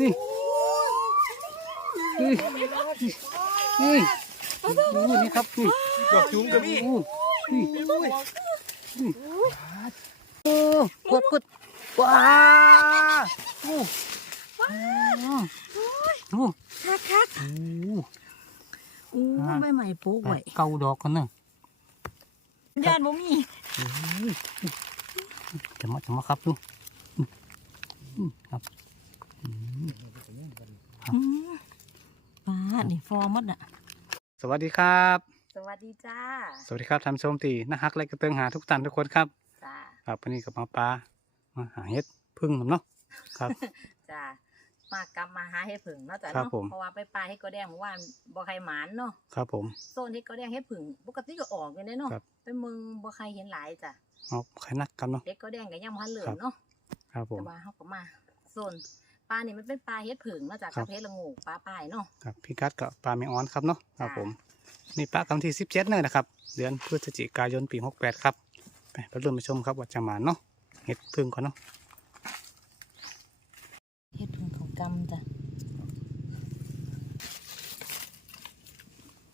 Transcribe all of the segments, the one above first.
นี่นี่นี่ดูนี่ครับนี่ดอกจุ้งกับพี่โอ้นี่โอ้กดกดว้าโอ้โอ้คักคักโอ้อู้ใบใหม่ปลูกไว้เกาดอกกันเนอะย่านบ่มีจะมาจะมาครับดูอืมครับอืมอืม ปาดนี่ฟอร์มดอะ สวัสดีครับ สวัสดีจ้า สวัสดีครับท่านผู้ชมตีนะฮักและกระเติงหาทุกท่านทุกคนครับ จ้า ครับวันนี้กับมาปลามาหาเห็ดพึ่งเนาะ ครับ จ้ามากลับมาหาเห็ดผึ่งเนาะจ้ะครับเนาะผมเพราะว่าไปปลาเห็ดกระแดงเมื่อวานบ่ใครหมานเนาะครับผมโซนเห็ดกระแดงเห็ดผึ่งปกติก็ออกอยู่เด้เนาะครับไปเมืองบ่ใครเห็นหลายจ้ะเอาใครนักกันเนาะเห็ดกระแดงก็ยังบ่ทันเหลือครังบเนาะครับผมแต่ว่าเฮาก็มาโซน ปลานี่มันเป็นปลาเห็ดผึ่งเนาะจ้ะครักับบเห็ดละโงูปลาปลายเนาะ ครับพี่กัดกับปลาแมออนครับเนาะครับจ้าผมนี่ปลากำที่สิบเจ็ดเนี่ยนะครับ เดือนพฤศจิกายนปีหกแปดครับไปไปเริ่มไปชมครับว่าจะมาเนาะเห็ดพึ่งก่อนเนาะเห็ดผึ่งของกำจ้ะ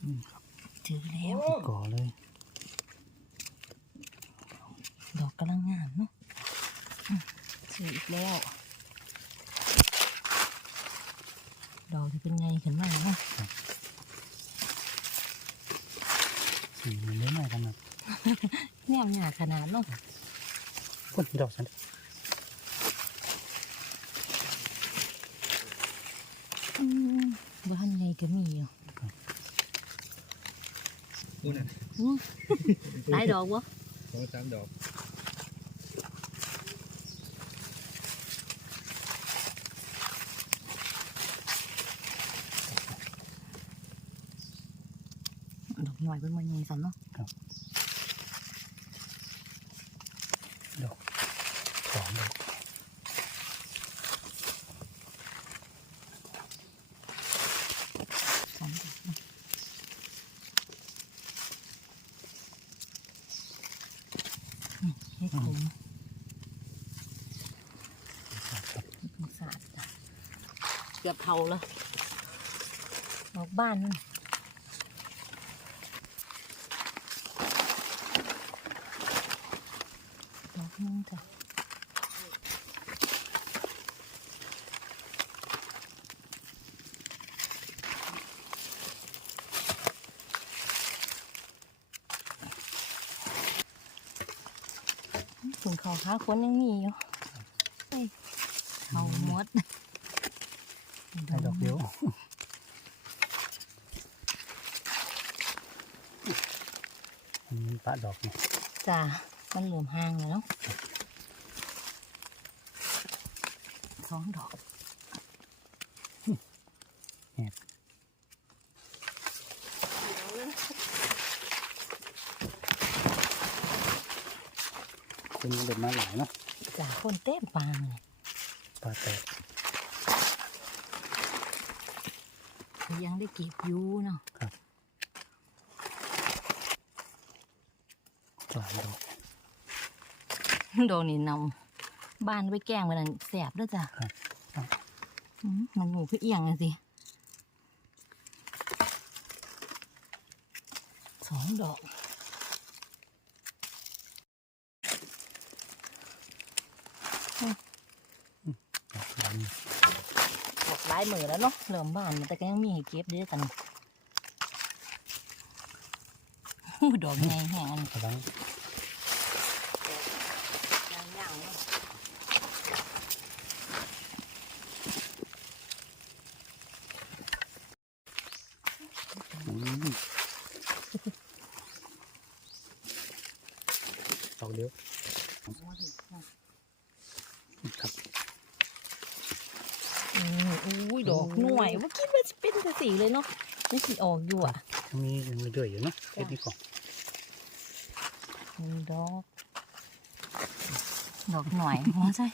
อืมครับเจอแล้ว ก่อเลย ดอกกำลังงามเนาะอืมเจออีกแล้ว ดอกที่เป็นไงขึ้นมาเนาะสีมันเล่นอะไรกันนะแนวหยาขนาดเนาะก้นดอกฉันอืมบ้านไงก็มีอยู่นู่นน่ะอู้หลายดอกวะสองสามดอก ดอกหน่อย เป็นมันไงสันเนาะครับดอกสองดอกสองดอกให้ขมสงสารจ้ะเกือบเผาแล้วดอกบ้านนั่นดอกนึงจ้ะ ถึงเขาค้าคนยังมีอยู่เฮ้ยเขาหมดได้ดอกเดียวอันนี้ปลาดอกเนี่ยจ้ามันเหลื่อมห่างเลยเนาะสองดอก คนเดินมาหลายเนาะ จ้า คนเต้มปางเลยปลาแตกยังได้เก็บอยู่เนาะหลายดอกโดนนี่นำบ้านไว้แกล้งไว้นั่นแสบด้วยจ้ะครับครับอืมมันหมูคือเอียงเลยสิสองดอก ดอกดำ ดอกห ลายมือแล้วเนาะเหลื่อมบ้านแต่ก็ยังมีให้เก็บเด้อกันอู้ดอกใหญ่แห้งอันนี้ กำลัง ย่างๆเนาะ อืมดอกเดียวครับ อืมอุ้ยดอกหน่วยว่าคิดว่าจะเป็นแต่ สีเลยเนาะไม่สีออกอยู่อะมียังมีเดือยอยู่เนาะเฮ็ดนี่ก่อนหนึ่งดอก ดอกหน่อยว่าใช่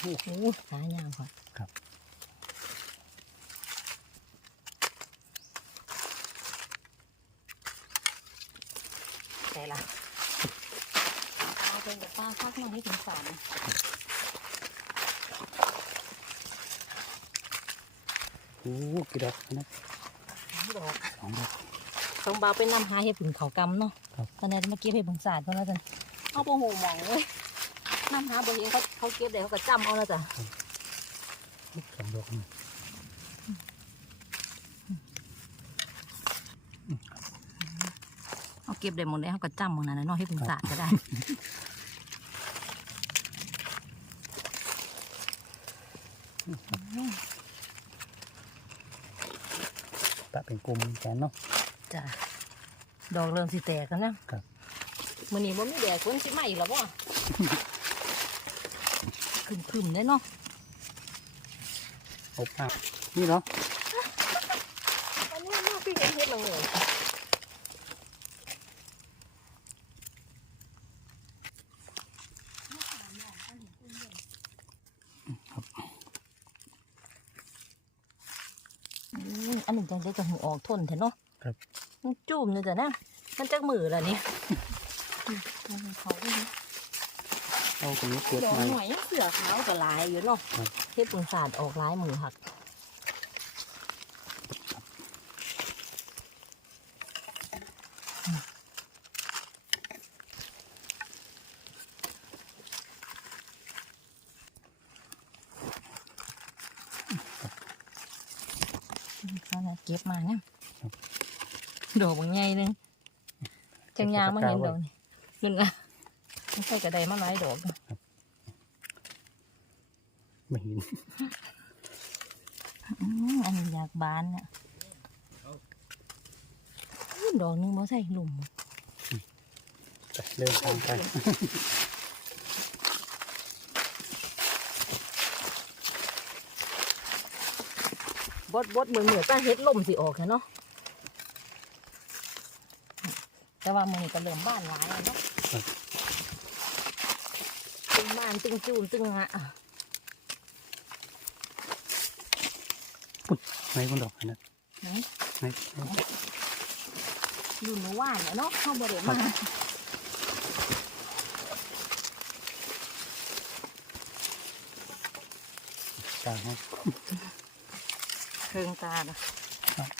โอ้โหสายยาวค่ะครับ ใช่ละ เป็นกับป้าพักมา ให้ถึงสามโอ้กี่ดอกนะดอกสองดอกต้องเบาเป็นน้ำหาเห็ดผึ่งเขากำเนาะครับตอนนี้มาเก็บเห็ดผึ่งสาดเพราะแล้วจันเอาโปโหหมองเลยน้ำหาบ่เห็นเขาเขาเก็บได้เขาก็จำเอาแล้วจ้ะสองดอกนี่เขาเก็บได้หมดเลยเขาก็จำหมดนั่นนะเนาะเห็ดผึ่งสาดก็ได้ เป็นกลุ่มแกนเนาะ จ้ะดอกเริ่มสิแตกกันนะครับ มื้อนี้บ่มีแดดฝนสิมาอีกแล้วบ่ ขึ้นๆเด้เนาะ อบอะนี่เหรอ อันนี้มาพี่เห็นเห็ดละเงย อืมอันนี้ จังได้จะหูออกทนแท้เนาะครับมันจุ่มเนี่ยจ้ะนะมันจักมือละนี่อืมมันเขาอีกเอาตรงนี้เกิดดอกใหม่หน่อยยังเสือขาวกับลายอยู่เนาะครับเทพปุงศาสตร์ออกลายมือหัก เขาน่ะเก็บมาเนี่ยดอกบางใหญ่หนึงจังยางมาเห็นดอกนี่นึงอะไม่ใช่กระไดมาหลายดอกนะไม่เห็นอืมอันนี้อยากบานเนี่ยอื้อดอกหนึงมาใส่หลุมไปเริ่มทางไป บดบดเหมือนเหมือนป้าเฮ็ดลมสิออกแค่เนาะแต่ว่ามือนี้ก็เริ่มบ้านหลายแล้วเนาะตึงบ้านตึงจูนตึงงะไหนคนดอกอันนั้นไหนไหนอยู่หนูว่านเนี่ยเนาะเข้าบ่ได้มากลางให้เคืองตาน่ะครับ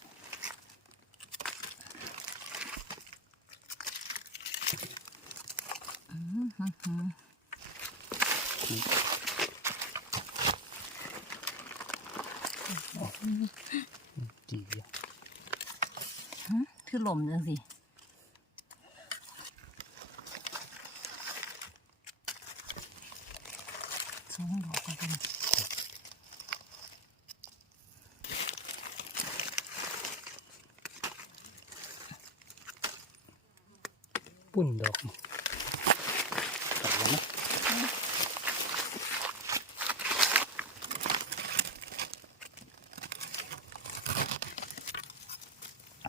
อืมหืมหืมจีเดียวหืมคือลมจังสิสองดอกก็เป็น ปุ่นดอกดอกแล้วนะ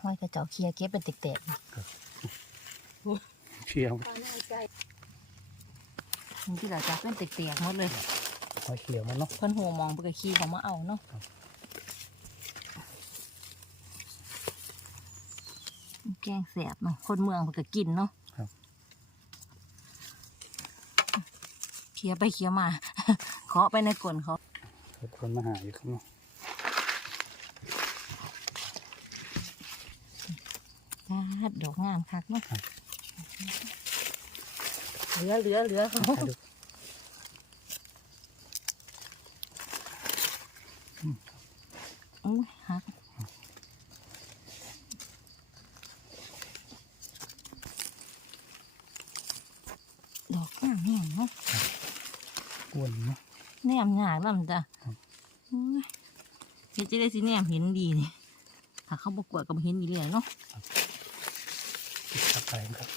ห้อยกระเจ้าเคลียร์เก็บเป็นแตกๆเชียวมันที่เราจะเป็นเตียกๆหมดเลย หอยเขียวมันเนาะเพิ่นหัวมองเพื่อขี้เขามาเอาเนาะครับแกงแสบเนาะคนเมืองเพื่อกินเนาะครับเคี้ยวไปเคี้ยวมา เคาะไปในกลนเขาเกิดคนมาหาอยู่ข้างนอก ญา ดดอกงามคักเนาะเหลือเหลือเหลือเขาถ่ายดูอุ้ยหักดอกงามแน่เนาะกวนเนาะแนมหยากลำจ้ะครับอุ้ยเฮ็ดจะได้สิแนมเห็นดีนี่ถ้าเขาบกวดก็บ่เห็นดีเลยเนาะติด ขับไปครับ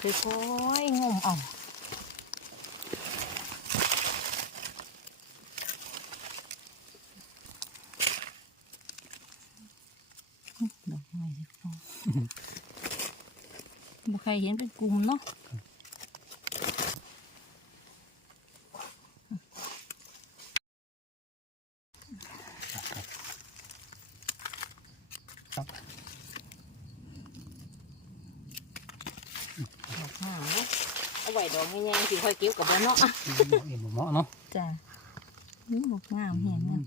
ค่อยๆงมเอาดอกไม้สิฟองบ่ใครเห็นเป็นกลุ่มเนาะ ครับ งามเนาะเอาไว้ดอกง่ายๆสิค่ อยเก็บกับบ่เนาะอืมเอ็มเหมาะเนาะจ้ะนี่ดอกงามแฮงนะ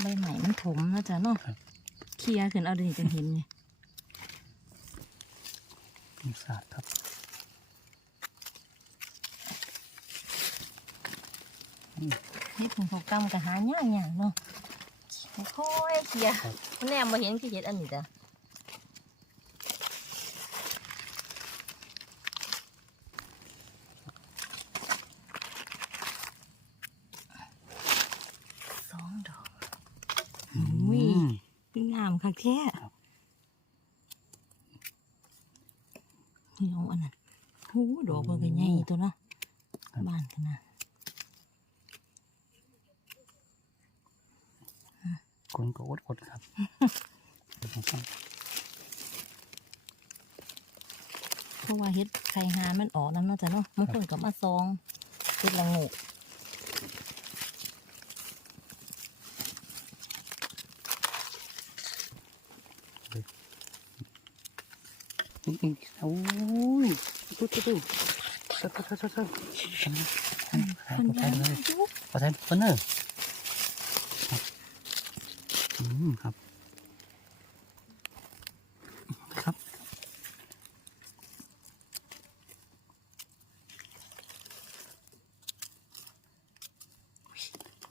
ใบใหม่มันถมนะจ๊ะเนาะเคลียร์ขึ้นเอาเดี๋ยวนี้จังเห็นไงมีศาสตร์ครับเฮ็ดผงเขากำกับหาย่างอย่างเนาะค่อยๆเคลียร์มันแนมมาเห็นคือเห็ดอันนี้จ้ะสองดอก อุ้ย อื มงามค่ะแค่นี่เอาอันนั้นโอ้ดอกมันก็ใหญ่ตัวเนาะบ้านขนาดคนก็อดอดครับเพราะว่าเฮ็ดไข่หานมันออกน้ำเนาะจ้ะเนาะบางคนก็มาซองเฮ็ดละโง อืมโอ้ยตุ๊ดตุ๊ดตุ๊ดตุ๊ดตุ๊ดตุ๊ดตุ๊ดเพิ่นขอว่าแทนเลยอยู่ขอแทนเพิ่นเนอะครับอืมครับครับ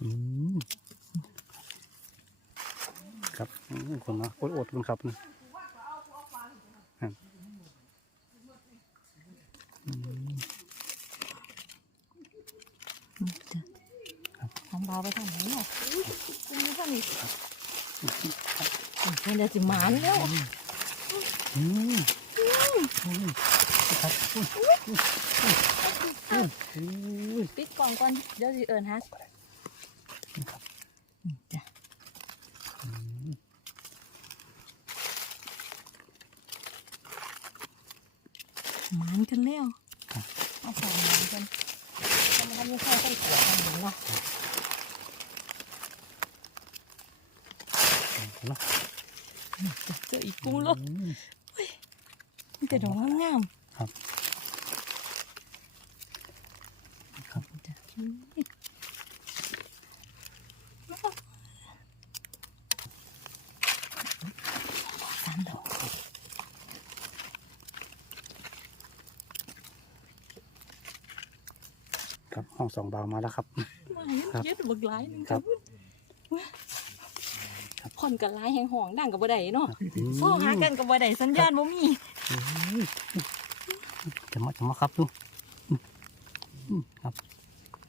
อืมครับคนมาอดอดๆกันครับนะครับอืม จ้ะทำบาวไปทางไหนเนาะอุ้ยคุณนี่ท่านนี่ เพิ่นจะสิหมานแล้วปิดกล่องก่อน เดี๋ยวสิเอิ้นฮะมจ้ะหมานกันแล้วเอาของหมานกันทำให้ไม่ค่อยใส่ขวดกันเนาะเนาะ เจออีกกุ้งแล้วอืมมีแต่ดอกงามครับ ครับๆจ้ะอืมสามดอกครับห้องสองบาวมาแล้วครับ มาเห็นครับเย็ดบักหลายหนึงครับ คนกับหลายแห่งห้องดังกับบ่ได้เนาะอืมโซ่หากันกับบ่ได้สัญญาณบ่มีอืมจะมาจะมาครับดูอืมอืมครับ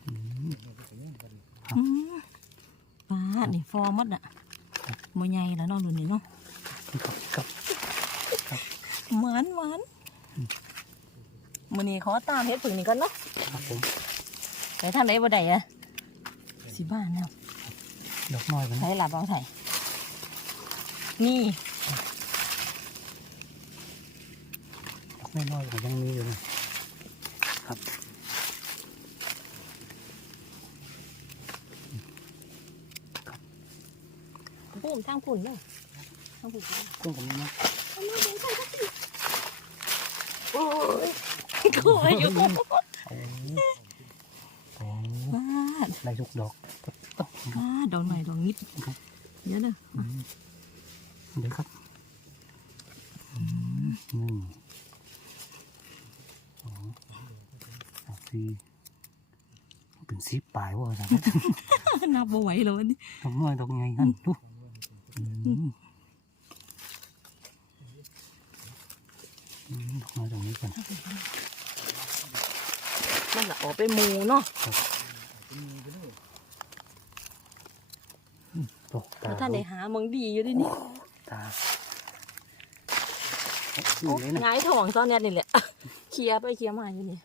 อืมอืมปลานี่ฟอร์มัดอะบ่ใหญ่แล้วเนาะรุ่นนี้เนาะครับครับหวานหวานมื้อนี้ขอตามเฮ็ดผึ่งนี่ก่อนเนาะครับผมไปทางไหนบ่ได้อะสิบ้านแล้วดอกน้อยมันใส่หลับเอาใส่ นี่ดอกน้อยๆก็ยังมีอยู่นะครับพุ่มทางพุ่นเนาะทางพุ่นกุ้งผมนี่นะโอ้ยโอ้ยอยู่โอ้โอ้บ้านได้ทุกดอกต้องบ้านดอกหน่อยดอกนิดเยอะเด้ออืม เดี๋ยวครับอืมหนึ่งสองสามสี่เป็นสีปลายวะครับนับบ่ไหวแล้ววันนี้ดอกน้อยดอกใหญ่กันดูอืมอืมดอกน้อยดอกนี้ก่อนมันละออกไปหมูเนาะโอ้ตาแล้วท่านได้หามังดีอยู่ดินี่ ตาโอ้นี่เลยนะ ง่ายท้องซ้อนเนี่ยนี่แหละ เคลียร์ไปเคลียร์มาอยู่นี่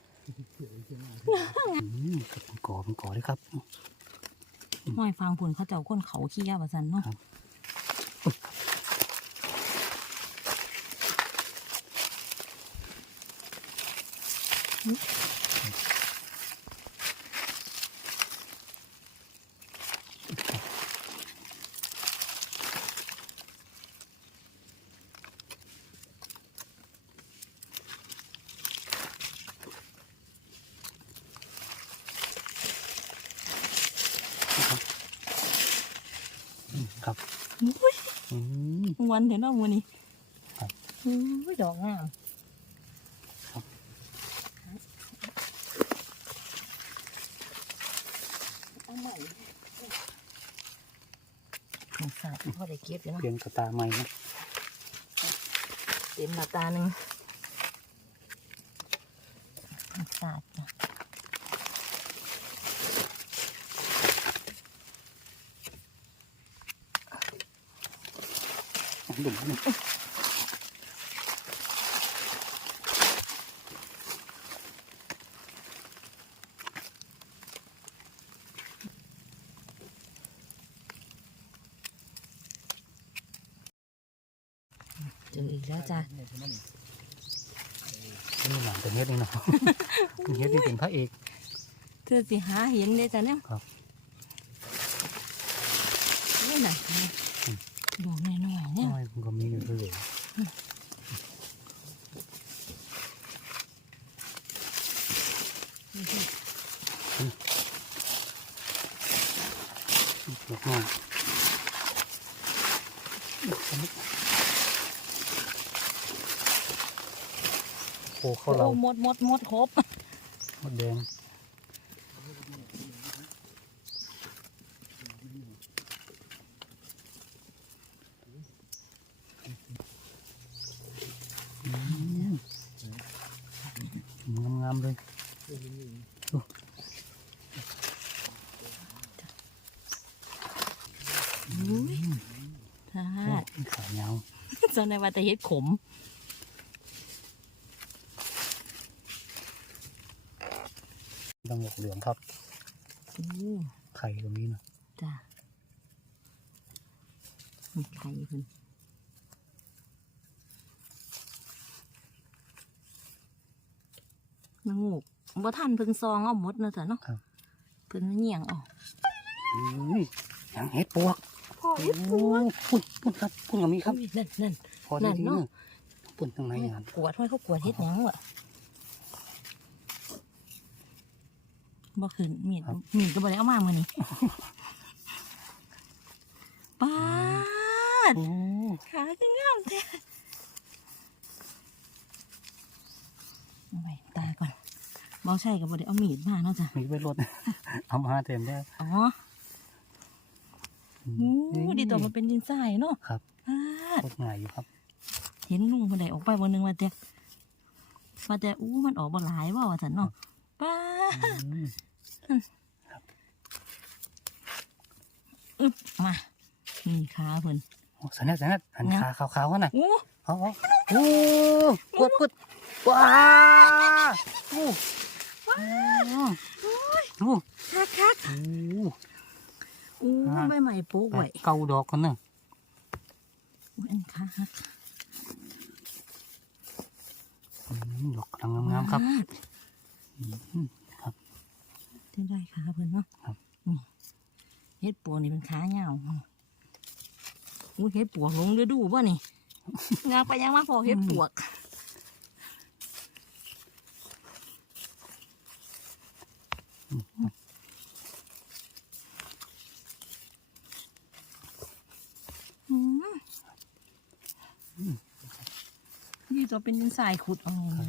อืมเป็นกอเป็นกอเลยครับ ห้อยฟางผุนเขาเจ้าก้นเขาเคลียร์ว่าซั่นเนาะครับ อืมครับ อุ้ย อืม ม วนเห็นว่ามูนี่ครับ อุ้ยดอกงามครับเอาใหม่สงสารพ่อได้เก็บอยู่เนาะเปลี่ยนกระตาใหม่นะเต็มหน้าตาหนึ่งสงสารจ้ะ ดุ่มนี่เจออีกแล้วจ้ะนี่หนังเป็นเฮ็ดนี่เนาะเฮ็ดนี่เป็นพระเอกเธอสิหาเห็นเลยจ้ะเนี่ยครับนี่น่ะดอกน้อยๆเนี่ย น้อยมันก็มีอยู่เลยดอกน้อย โอ้เข้าเราโอ้หมดหมดหมดครบหมดแดงอืมงามๆเลยอุ้ยใช่โอ้ขายาวจำได้ว่าแต่เฮ็ดขม ดังหก เหลืองครับอู้ไข่ตรงนี้นะจ้ะมีไข่เพิ่นนางงูกบ่ทันเพิ่นซองเอาหมดเนาะจ้ะเนาะเพิ่นมาเหี่ยงเอาอุ้ยยังเห็ดปวกพ่อเฮ็ดโอ้ปุ่นปุ่นครับปุ่นกับมีครับอุ้ยนั่นนั่นพอนั่ดีนๆเนาะเนาะปุ่นตรงไหนอะกวดไว้เขากวดเฮ็ดหยังวะ บ่ขึ้นมีดมีดก็บ่ได้เอามามื้อนี้ป้าดโอ้ขาคืองามแท้เอาไว้ตาก่อนเบาใช่ก็บ่ได้เอามีดมาเนาะจ้ะมีไว้รถเอามาเต็มได้อ๋ออู้ดีตัวมันเป็นดินทรายเนาะครับป้าดโคตรง่ายอยู่ครับ เห็นลุงบ่ได้ออกไปบ่นึงว่าแต่ว่าแต่อู้มันออกบ่หลายว่าว่าซั่นเนาะป้าด อืมอึบมานี่ขาเพิ่นโอ้สันนัดสันนัดหันนะขาขาวๆวะน่ะอู้เอาเอาโอ้กดกดว้าโอ้ว้าโอ้คักคักโอ้อู้อ่าใบใหม่ปลูกไว้เกาดอกกันเนอะอู้อันขาหักอืมดอกกำลังงามๆครับ ป้าดอืมที่ได้ขาเพิ่นเนาะครับนี่เฮ็ดปวกนี่เป็นขาเหี่ยวอู้เฮ็ดปวกลงฤดูบ่นี่งาไปยังมาพอเฮ็ดปวกอืมนี่ตัวเป็นดินทรายขุดเอาไง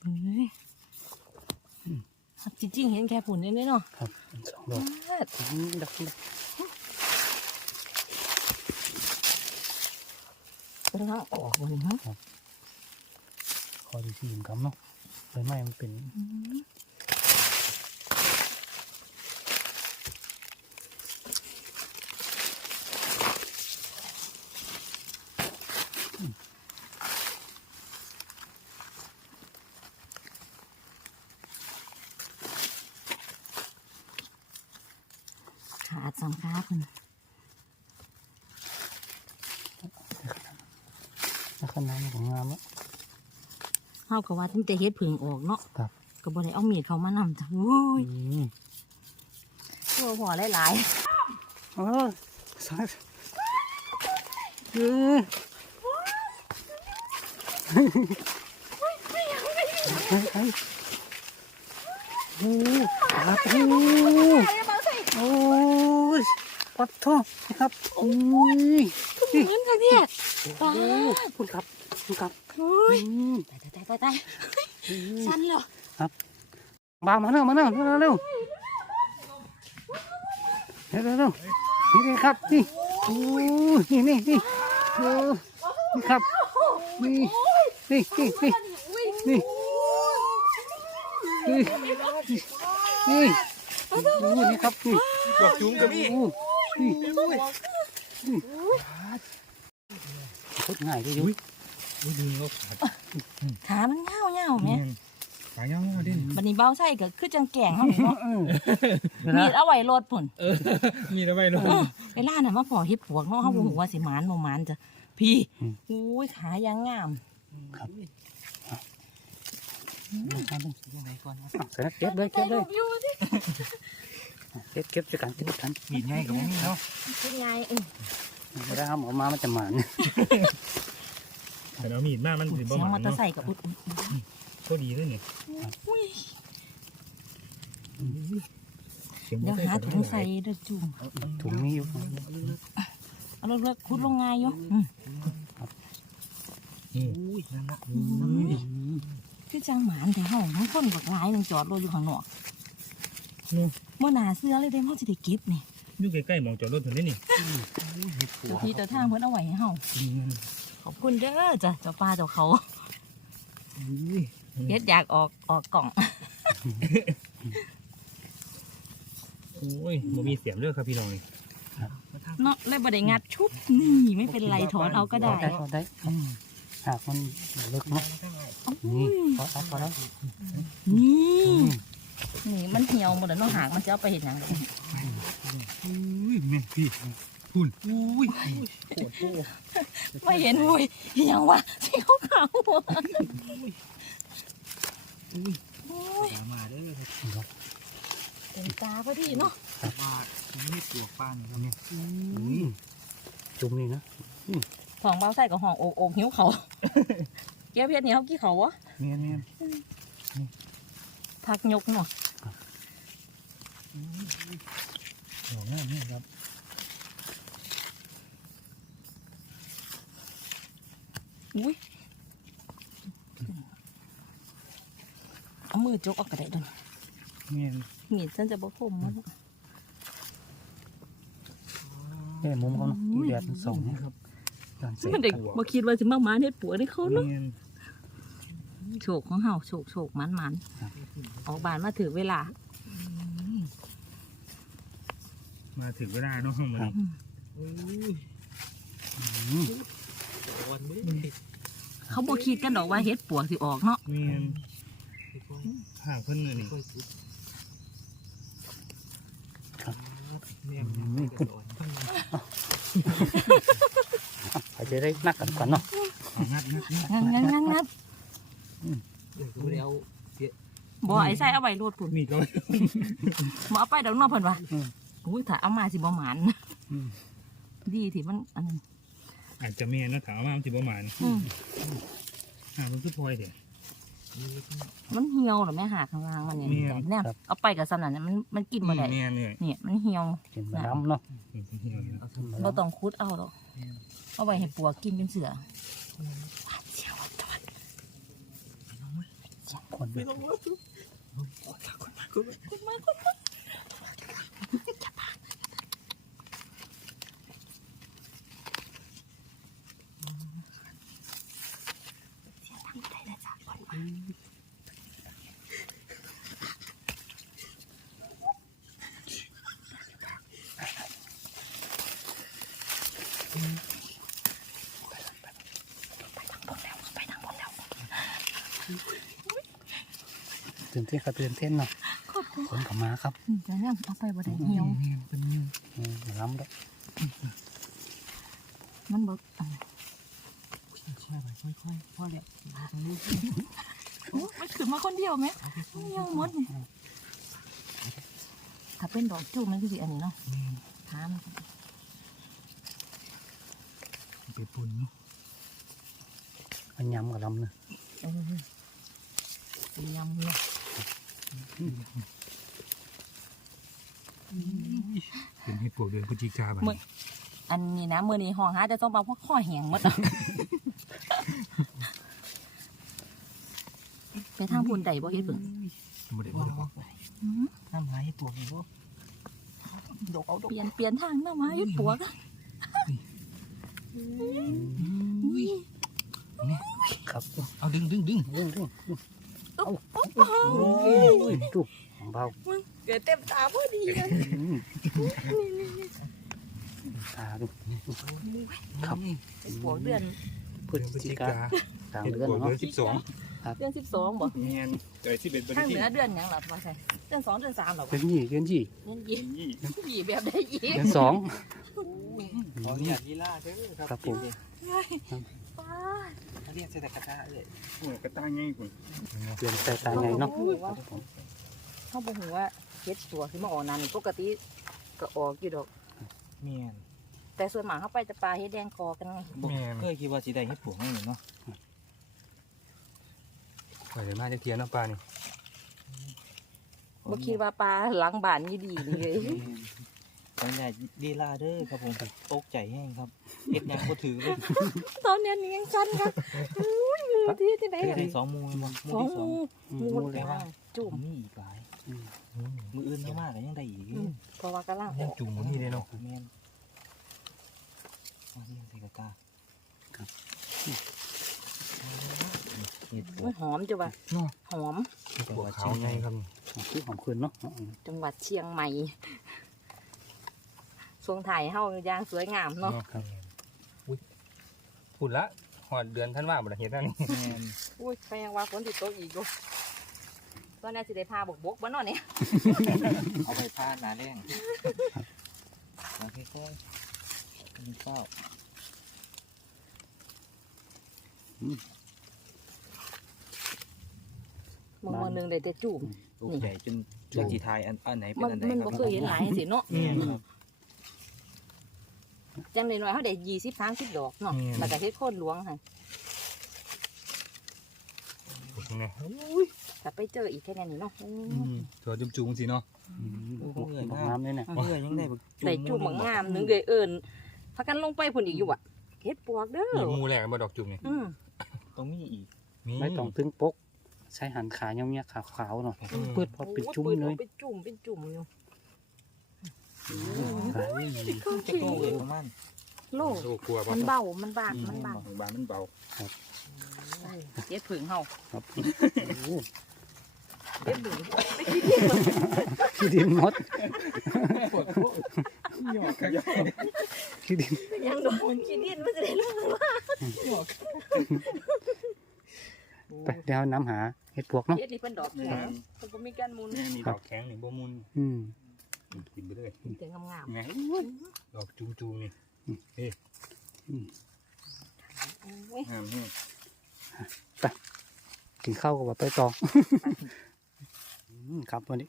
เฮ้ยจ ริงๆเห็นแค่ผุนนี่เนาะครับสองดอกปาดอืมดอกนี้เป็นทางออกเลยฮะคอดีสีกำเนาะใบไม้มันเป็น อืมขา ดสองขาคุณลักษณะของงามแล้วเฮากับว่าตั้งแต่เฮ็ดผึ่งออกเนาะครับก็บ่ได้เอาเมีดเขามานำจ้ะโอ้ยอืมตัวพอหลายเออสายเออเฮ้ยเฮ้ยโอ้ครับโอ้โอ้ย ปัดท้องนะครับโอ้ยเหมือนกันเนี่ยปลาโอ้คุณครับคุณครับโอ้ยอืมตายตายตายตายสั้นเหรอบามาเร็วมาเร็วเร็วเร็วเร็วเร็วเร็วนี่นี่ครับนี่โอ้นี่นี่นี่โอ้นี่ครับนี่นี่นี่นี่นี่นี่นี่โอ้นี่ครับนี่ดอกจุ้มกับพี่โอ้นี่นี่ พูดง่ายเลยยุ้ยอุ้ยดึงเขาขาดขามันเงาเงาไหมขาเงาเงาดิบันนี้เบ้าใส่ก็คือจังแกงเขาเนาะเออมีดเอาไว้รดผุนเออมีอะไรลงเออเวลาน่ะมาพอเฮ็ดปวกเนาะเขาบ่ฮู้ว่าสิหมานบ่หมานจ้ะพี่อุ้ยขายังงามครับยังไงก่อนวะเก็บเก็บเลยเก็บเลยอยู่สิ เก็บเก็บด้วยกันเก็บด้วยกันมีง่ายกับมึงเนาะเป็นไงเออเวลาเอาออกมามันจะหมานแต่เรามีดมากมันถือบ่เสียงหมมาอเตอเนาะร์ไซค์กับอุดอุดอุดโคตรดีเลยเนี่ยอุ้ยเสียงเดี๋ยวหาถุงใส่เด้อจุ่มถุงนี้อยู่เอาเลิกๆคุดลงง่ายอยู่อืมนี่อุ้ยนั่นละคือจังหมานแต่เฮาทั้งคนบักหลายหนึงจอดรถอยู่ข้างนอก เมื่อหนาเสื้อเลยเด้เฮาสิได้เก็บนี่อยู่ใกล้ๆมองจอดรถเห็นไหมนี่เจ้าที่เจ้าทางเพิ่นเอาไว้ให้เฮาขอบคุณเด้อจ้ะเจ้าป้าเจ้าเขาเฮ็ดอยากออกออกกล่อง โอ้ยบ่มีเสียมเด้อครับพี่น้องนี่เนาะเลยบ่ได้งัดชุบนี่ไม่เป็นไรถอนเอาก็ได้ได้ก็ได้หากมันเลิกเนาะนี่พอพอแล้วนี่ นี่มันเหี่ยวหมดแล้วเนาะหากมันจะเอาไปเฮ็ดหยังอุ้ยแม่พี่คุณอุ้ยโคตรโตไม่เห็นโว้ยเหี่ยวว่ะสีขาวๆว่ะโอ้ยมาเด้อครับเต็มตาพอดีเนาะปลาไม่ปลวกปลานี่ครับเนี่ยจุ่มนี่นะสองเบาใส่กับห้องโอกโอกหิวเขา เกี้ยวเพชรนี่เขากี่เขาวะเมียนเมียน พักยกเนาะดอกง่ายเนี่ยครับอุ้ยเอามือจกออกกระไดเดนเมียนมีดฉันจะบ่คมมันนี่มุมเขาเนาะที่แดดส่องนี่ครับย้อนแสงมันเด็กบ่คิดว่าสิมาหมาเฮ็ดปัวให้เขาเนาะ โฉกของเฮาโฉกโฉกมันมันออกบานมาถึงเวลา มาถึงเวลาเนาะห้องมันอืมเขาบ่คิดกันดอกว่าเฮ็ดปัวสิออกเนาะเมียนห่างเพิ่นเลยนี่นี่คุณไปจะได้นักกันก่อนเนาะเอางัดงัดงัดงัด งัดงัดงัดดูแล้วบ่ไอ้ใส่เอาไว้โลดปุ่นมีดก็บ่เอาไปดอกเนาะเพิ่นว่าอุ้ยถ้าเอามาสิบ่หมานอืมดีที่มันอันนั้นอาจจะเมียนนะถามว่ามันสิบ่หมานอืมห่างมันคือพลอยเด้มันเหี่ยวเหรอแม่หาข้างล่างมันเนี่ยแม่นแต่เนี่ยเอาไปกับสนั่นน่ะมันมันกินบ่ได้เมียนเนี่ยเนี่ยมันเหี่ยวกินมาน้ำเนาะเหี่ยวเนี่ยเราต้องคุดเอาหรอกเอาไว้ให้ปัวกินเป็นเสือเสียว ตอนคนเดียวได้แล้วจ้ะก่อนมาไปทางบนแล้ว ตื่นเต้นครับตื่นเต้นเนาะขอบคุณคนกับมาครับจะเนี่ยเอาไปบ่ได้เหี่ยวเป็นเมียนอืมมาล้ำด้วยมันบ่อันใช่ไปค่อยๆพ่อเนี่ยโอ้มันขึ้นมาคนเดียวไหมเหี่ยวหมดนี่ถ้าเป็นดอกจูบมันคือสิอันนี้เนาะถามไปปุ่นเนาะอันยำกับล้ำเนาะเออ เป็นเห็ดปวกเดือนพฤศจิกาบัดมึงนี้อันนี้นะมื้อนี้ห้องหาแต่ต้องบาพราะข้อแหงหมดอะไปทางพุ่นใดบ่เฮ็ดเบิ่งบ่ได้บ่ได้บอกอืมน้ำหายให้ตัวนี้บ่ดอกเอาดกเปลี่ยนเปลี่ยนทางน้ามายู่ปวกอะครับเอาดึงดึงดึงเรื่องเรื่อง อ้โหจุกของเบามึงเกิดเต็มตาพอดีเลยตาดูครับเป็นปวเดือนพฤศจิกากากลางเดือนเนาะสิบสองเดือนสิบสองบ่แม่นเดือนสิบเอ็ดวันทางเหนือเดือนยังหลับมาใช่เดือนสองเดือนสามหรอเดือนยี่เดือนยี่เดือนยี่ยี่แบบได้ยี่เดือนสองขออนุญาตลีลาเด้อครับครับผมป้า เรียกใส่แต่กระทะเลยโอ้ยกระตั้งง่ายกว่าเดือนแต่ตาใหญ่เนาะเขาบอกว่าเฮ็ดตัวที่มาออกนานนี่ปกติก็ออกอยู่ดอก เมียนแต่ส่วนมากเขาไปจะปลาเฮ็ดแดงคอกันไงแม่นเคยคิดว่าสิได้เฮ็ดปวกให้เนาะไปเลยมาจะเทียนน้ำปลานี่บ่คิดว่าปลาหลังบ้านยี่ดีนี่เลยขออนุญาตลีลาเด้อครับผมตกใจแห้งครับ เฮ็ดหยังบ่ถือเลยตอนนี้นี่ยังสั่นครับอุ้ยมือที่ที่ไหนเคยอะได้สองหมูแม่นบ่หมูสองที่สหอง มูมูมูเลแต่ยว่าจุ่มมีอีกหลายอืมมืออื่นเท่ามากก็ยังได้อีกอืมเพราะว่ากำลังอยังอกจุ่มมันนี่เลยเนาะแม่นมาเรียนใส่กระตาเฮ็ดปวมักนหอมจ้ะว่ะเนาะ หอมเห็ดปวกขาวไงครับที่ของคืนเนาะจังหวัดเชียงใหม่ทรงถ่ายเฮาอย่างสวยงามเนาะครับอุ้ย พูดละหอดเดือนท่านว่าบ่ได้เห็ดนั่นนี่แม่นอุ้ยใครยังว่าฝนติดตกอีกอยู่ตอนนี้สิได้พาบกบกบ่เนาะเนี่ยเอาไปพาดหนาแรงมาค่อยๆมีเฝ้ามึงวันหนึงได้แต่จุ่มตกใจจนจากสิทายอันอันไหนเป็นมันอันไหนมันครับ่เคยเห็นหลายสิเนาะแม่นครับ จังเลยน้อยเขาได้ยี่สิบสามสิบดอกเนาะแล้วก็เฮ็ดโคนหลวงค่ะนี่แต่ไปเจออีกแค่นั้นนี่เนาะอืมตัวจุ่มๆสิเนาะบอกน้ำเลยเนี่ยเมื่อยังได้บักได้จุ่มบางงามหนึงเลยเอิญพากันลงไปพุ่นอีกอยู่อะเฮ็ดปวกเด้อมีหมูแหลกมาดอกจุ่มนี่อืมต้องมีอีกมีไม่ต้องตึงปก ใช้หันขาเงี้ยๆขาวๆหน่อยเปิดพอปิดจุ้มเลยเป็นจุ่มเป็นจุ่มอยู่ขาย จะโตเลยประมาณโลโอ้กลัวป่ะมันเบา มันบาง มันบางบานมันเบาเฮ็ดผึ่งเฮาครับเฮ็ดผึ่งขี้ดินมดขี้ดินยังโดนขี้ดินมันจะได้รู้ว่าไปเดี๋ยวน้ำหาเห็ดปวกเนาะเฮ็ดนี่เป็นดอกแข็งมันบ่มีการมุนแม่นี่ดอกแข็งนี่บ่มุนอืม กินไปเลยแต่งามไงดอกจุ่มๆนี่ๆโอ้ยงามแห้งกินข้าวกับว่าไปตองอืมครับวันนี้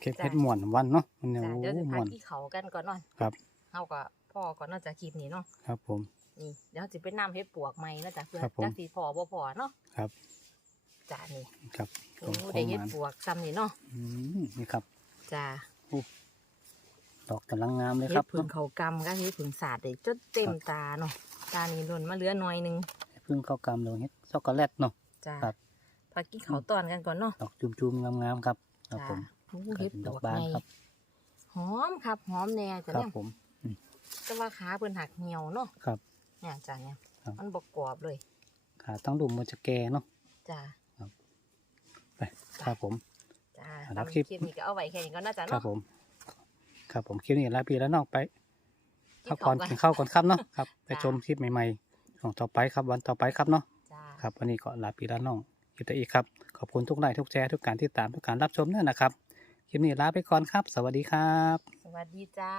เค้กเพชรม่วนวันเนาะมันเนี่ยจ้ะโอ้เดี๋ยวจะม่พาวนที่เขากันก่อนเนาะครับเฮาก็พ่อก่อนเนาะจากคลิปนี้เนาะครับ ผมนี่เดี๋ยวสิไปนำเฮ็ดปวกใหม่เนาะจ้ะเพื่อครับผมจักสิพอบ่พอเนาะครับจ้ะนี่ครับโอ้ได้เฮ็ดปวกซ้ำนี่เนาะอืมนี่ครับจ้ะ ดอกกำลังงามเลยคเฮ็รัดบผึ่งเขากำก็เฮ็ดผึ่งสาดได้จนเต็มตาเนาะตานี่หล่นมาเหลือหน่อยหนึงเพึ่งเข้ากำเลยเฮ็ดช็อกโกแลตเนาะจ้ะครับพากินข้าวตอนกันก่อนเนาะดอกจุ่มๆงามๆครับครับจ้ะผมโอ้กลายเฮ็ดเป็นปดอวกกบานไงครับ หอมครับหอมแน่จ้ะครับเนี่ยผมแต่ว่าขาเพิ่นหักเหี่ยวเนาะครับเนี่ยจ้ะเนี่ยครับมันบ่กรอบเลยขาต้องดุมมันจะแก่เนาะจ้ะไปครับผมจ้ะ อ่าตามคลิปคลิป นี้ก็เอาไว้แค่นี้ก่อนนะจ้ะครับเนาะ ผม ครับผมคลิปนี้ลาปีแล้วนอกไปกิพักผ่อนข้าวกินข้าวก่อนครับเนาะครับไปจ้าชมคลิปใหม่ๆของต่อไปครับวันต่อไปครับเนาะจ้ะครับวันนี้ก็ลาปีแล้วน้องยุตอีกครับขอบคุณทุกไลค์ทุกแชร์ทุกการที่ตามทุกการรับชมด้วยนะครับคลิปนี้ลาไปก่อนครับ สวัสดีครับ สวัสดีจ้า